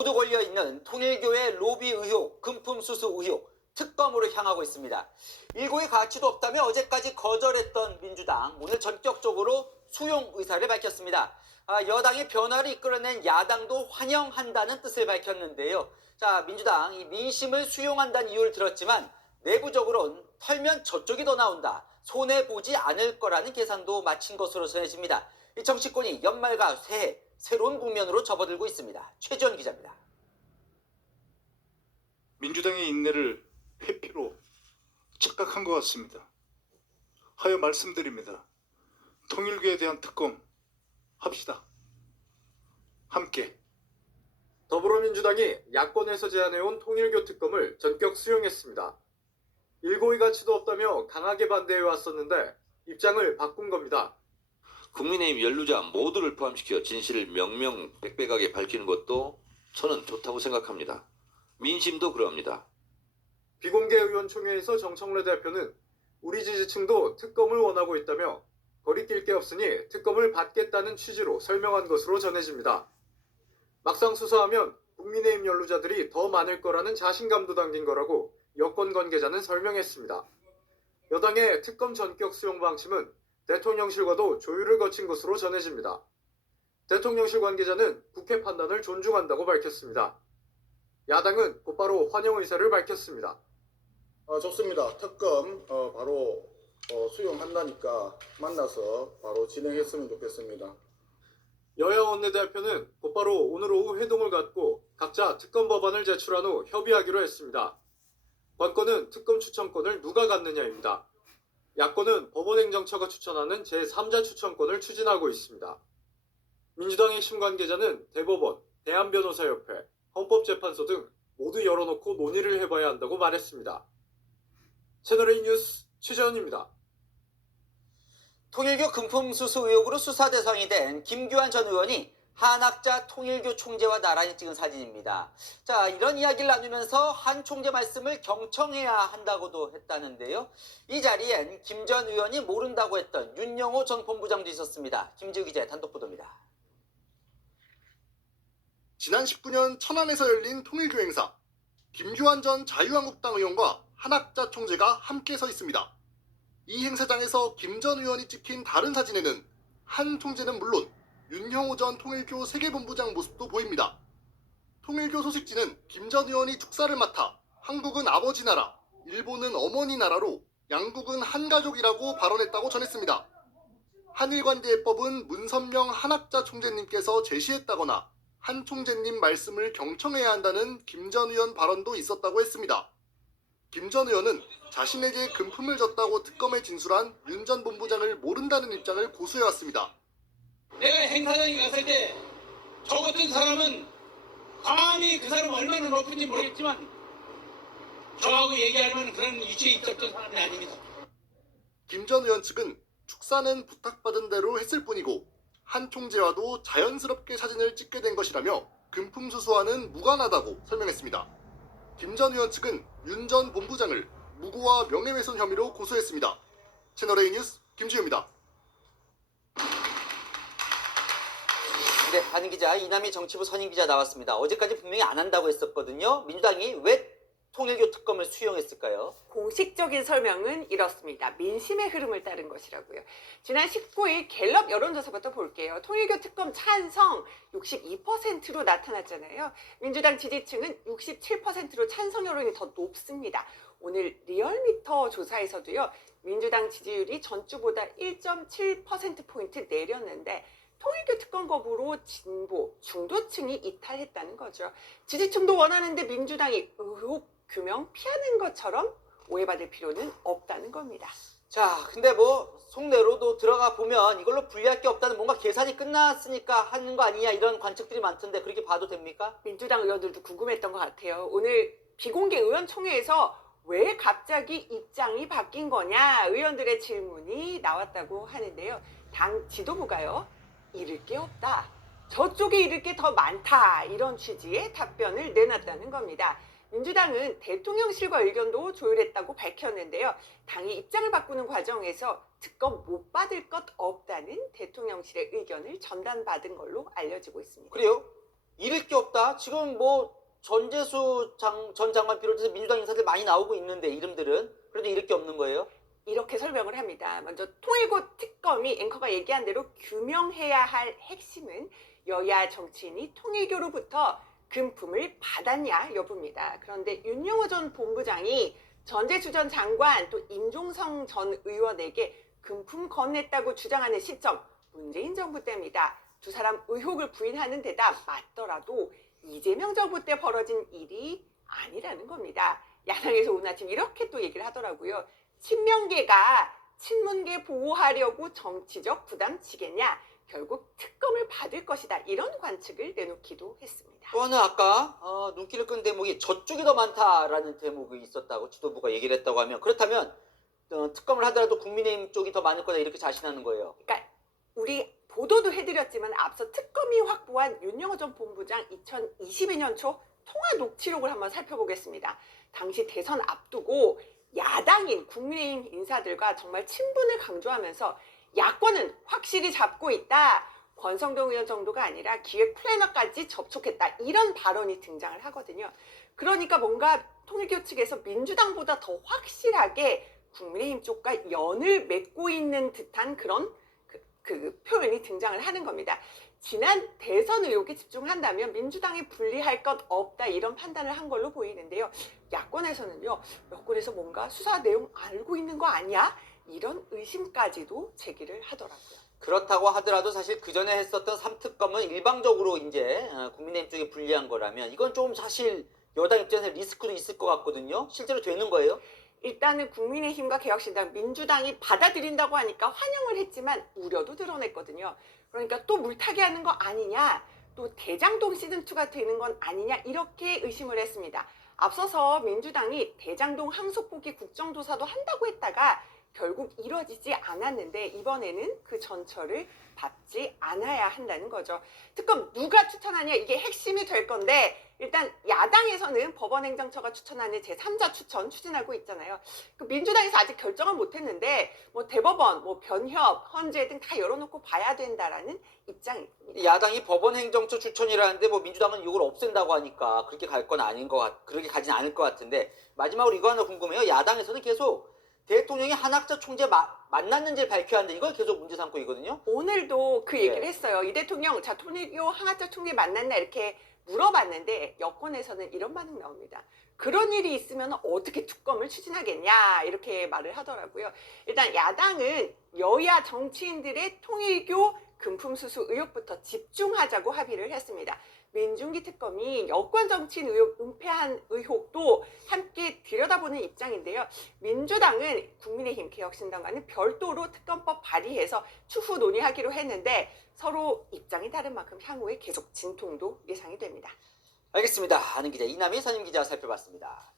모두 걸려있는 통일교의 로비 의혹, 금품 수수 의혹, 특검으로 향하고 있습니다. 일고의 가치도 없다며 어제까지 거절했던 민주당, 오늘 전격적으로 수용 의사를 밝혔습니다. 여당의 변화를 이끌어낸 야당도 환영한다는 뜻을 밝혔는데요. 자, 민주당 이 민심을 수용한다는 이유를 들었지만 내부적으로는 털면 저쪽이 더 나온다, 손해보지 않을 거라는 계산도 마친 것으로 전해집니다. 이 정치권이 연말과 새해 새로운 국면으로 접어들고 있습니다. 최지원 기자입니다. 민주당의 인내를 회피로 착각한 것 같습니다. 하여 말씀드립니다. 통일교에 대한 특검 합시다. 함께. 더불어민주당이 야권에서 제안해온 통일교 특검을 전격 수용했습니다. 일고의 가치도 없다며 강하게 반대해왔었는데 입장을 바꾼 겁니다. 국민의힘 연루자 모두를 포함시켜 진실을 명명백백하게 밝히는 것도 저는 좋다고 생각합니다. 민심도 그러합니다. 비공개 의원총회에서 정청래 대표는 우리 지지층도 특검을 원하고 있다며 거리낄 게 없으니 특검을 받겠다는 취지로 설명한 것으로 전해집니다. 막상 수사하면 국민의힘 연루자들이 더 많을 거라는 자신감도 담긴 거라고 여권 관계자는 설명했습니다. 여당의 특검 전격 수용 방침은 대통령실과도 조율을 거친 것으로 전해집니다. 대통령실 관계자는 국회 판단을 존중한다고 밝혔습니다. 야당은 곧바로 환영 의사를 밝혔습니다. 좋습니다. 특검 바로 수용한다니까 만나서 바로 진행했으면 좋겠습니다. 여야 원내대표는 곧바로 오늘 오후 회동을 갖고 각자 특검 법안을 제출한 후 협의하기로 했습니다. 관건은 특검 추천권을 누가 갖느냐입니다. 야권은 법원행정처가 추천하는 제3자 추천권을 추진하고 있습니다. 민주당 핵심 관계자는 대법원, 대한변호사협회, 헌법재판소 등 모두 열어놓고 논의를 해봐야 한다고 말했습니다. 채널A 뉴스 최재현입니다. 통일교 금품 수수 의혹으로 수사 대상이 된 김규환 전 의원이 한학자 통일교 총재와 나란히 찍은 사진입니다. 자, 이런 이야기를 나누면서 한 총재 말씀을 경청해야 한다고도 했다는데요. 이 자리엔 김 전 의원이 모른다고 했던 윤영호 전 본부장도 있었습니다. 김지우 기자의 단독 보도입니다. 지난 19년 천안에서 열린 통일교 행사, 김규환 전 자유한국당 의원과 한학자 총재가 함께 서 있습니다. 이 행사장에서 김 전 의원이 찍힌 다른 사진에는 한 총재는 물론 윤형호 전 통일교 세계본부장 모습도 보입니다. 통일교 소식지는 김 전 의원이 축사를 맡아 한국은 아버지 나라, 일본은 어머니 나라로 양국은 한 가족이라고 발언했다고 전했습니다. 한일관계법은 문선명 한학자 총재님께서 제시했다거나 한 총재님 말씀을 경청해야 한다는 김 전 의원 발언도 있었다고 했습니다. 김 전 의원은 자신에게 금품을 줬다고 특검에 진술한 윤 전 본부장을 모른다는 입장을 고수해왔습니다. 내가 행사장에 갔을 때 저 같은 사람은 감히 그 사람 얼마나 높은지 모르겠지만 저하고 얘기할 만한 그런 위치에 있었던 사람이 아닙니다. 김 전 의원 측은 축사는 부탁받은 대로 했을 뿐이고 한 총재와도 자연스럽게 사진을 찍게 된 것이라며 금품 수수와는 무관하다고 설명했습니다. 김 전 의원 측은 윤 전 본부장을 무고와 명예훼손 혐의로 고소했습니다. 채널A 뉴스 김지우입니다. 네, 반응 기자 이남희 정치부 선임 기자 나왔습니다. 어제까지 분명히 안 한다고 했었거든요. 민주당이 왜 통일교 특검을 수용했을까요? 공식적인 설명은 이렇습니다. 민심의 흐름을 따른 것이라고요. 지난 19일 갤럽 여론조사부터 볼게요. 통일교 특검 찬성 62%로 나타났잖아요. 민주당 지지층은 67%로 찬성 여론이 더 높습니다. 오늘 리얼미터 조사에서도요. 민주당 지지율이 전주보다 1.7%포인트 내렸는데 통일교 특검 거부로 진보, 중도층이 이탈했다는 거죠. 지지층도 원하는데 민주당이 의혹 규명 피하는 것처럼 오해받을 필요는 없다는 겁니다. 자, 근데 뭐 속내로도 들어가 보면 이걸로 불리할 게 없다는 뭔가 계산이 끝났으니까 하는 거 아니냐 이런 관측들이 많던데 그렇게 봐도 됩니까? 민주당 의원들도 궁금했던 것 같아요. 오늘 비공개 의원총회에서 왜 갑자기 입장이 바뀐 거냐 의원들의 질문이 나왔다고 하는데요. 당 지도부가요. 잃을 게 없다. 저쪽에 잃을 게 더 많다. 이런 취지의 답변을 내놨다는 겁니다. 민주당은 대통령실과 의견도 조율했다고 밝혔는데요. 당이 입장을 바꾸는 과정에서 특검 못 받을 것 없다는 대통령실의 의견을 전달받은 걸로 알려지고 있습니다. 그래요? 잃을 게 없다. 지금 뭐 전재수 전 장관 비롯해서 민주당 인사들 많이 나오고 있는데 이름들은 그래도 잃을 게 없는 거예요. 이렇게 설명을 합니다. 먼저 통일교 특검이 앵커가 얘기한 대로 규명해야 할 핵심은 여야 정치인이 통일교로부터 금품을 받았냐 여부입니다. 그런데 윤영호 전 본부장이 전재수 전 장관 또 임종성 전 의원에게 금품 건넸다고 주장하는 시점 문재인 정부 때입니다. 두 사람 의혹을 부인하는 데다 맞더라도 이재명 정부 때 벌어진 일이 아니라는 겁니다. 야당에서 오늘 아침 이렇게 또 얘기를 하더라고요. 친명계가 친문계 보호하려고 정치적 부담치겠냐? 결국 특검을 받을 것이다. 이런 관측을 내놓기도 했습니다. 또 하나 아까 눈길을 끈 대목이 저쪽이 더 많다라는 대목이 있었다고 지도부가 얘기를 했다고 하면 그렇다면 특검을 하더라도 국민의힘 쪽이 더 많을 거다 이렇게 자신하는 거예요. 그러니까 우리 보도도 해드렸지만 앞서 특검이 확보한 윤영호 전 본부장 2022년 초 통화 녹취록을 한번 살펴보겠습니다. 당시 대선 앞두고 야당인 국민의힘 인사들과 정말 친분을 강조하면서 야권은 확실히 잡고 있다. 권성동 의원 정도가 아니라 기획 플래너까지 접촉했다. 이런 발언이 등장을 하거든요. 그러니까 뭔가 통일교 측에서 민주당보다 더 확실하게 국민의힘 쪽과 연을 맺고 있는 듯한 그런 그 표현이 등장을 하는 겁니다. 지난 대선 의혹에 집중한다면 민주당이 불리할 것 없다 이런 판단을 한 걸로 보이는데요. 야권에서는요. 여권에서 뭔가 수사 내용 알고 있는 거 아니야? 이런 의심까지도 제기를 하더라고요. 그렇다고 하더라도 사실 그 전에 했었던 3특검은 일방적으로 이제 국민의힘 쪽에 불리한 거라면 이건 좀 사실 여당 입장에서 리스크도 있을 것 같거든요. 실제로 되는 거예요? 일단은 국민의힘과 개혁신당, 민주당이 받아들인다고 하니까 환영을 했지만 우려도 드러냈거든요. 그러니까 또 물타기 하는 거 아니냐, 또 대장동 시즌2가 되는 건 아니냐 이렇게 의심을 했습니다. 앞서서 민주당이 대장동 항속포기 국정조사도 한다고 했다가 결국 이루어지지 않았는데 이번에는 그 전철을 밟지 않아야 한다는 거죠. 특검 누가 추천하냐 이게 핵심이 될 건데 일단 야당에서는 법원행정처가 추천하는 제3자 추천 추진하고 있잖아요. 그 민주당에서 아직 결정을 못했는데 뭐 대법원, 뭐 변협, 헌재 등 다 열어놓고 봐야 된다라는 입장입니다. 야당이 법원행정처 추천이라는데 뭐 민주당은 이걸 없앤다고 하니까 그렇게 갈 건 아닌 그렇게 가진 않을 것 같은데 마지막으로 이거 하나 궁금해요. 야당에서는 계속 대통령이 한학자 총재 만났는지를 밝혀야 하는데 이걸 계속 문제 삼고 있거든요. 오늘도 그 얘기를 네. 했어요. 이 대통령 자 통일교 한학자 총재 만났나 이렇게 물어봤는데 여권에서는 이런 반응 나옵니다. 그런 일이 있으면 어떻게 특검을 추진하겠냐 이렇게 말을 하더라고요. 일단 야당은 여야 정치인들의 통일교 금품 수수 의혹부터 집중하자고 합의를 했습니다. 민중기 특검이 여권 정치인 의혹 은폐한 의혹도 함께 들여다보는 입장인데요. 민주당은 국민의힘 개혁신당과는 별도로 특검법 발의해서 추후 논의하기로 했는데 서로 입장이 다른 만큼 향후에 계속 진통도 예상이 됩니다. 알겠습니다. 아는 기자 이남희 선임 기자 살펴봤습니다.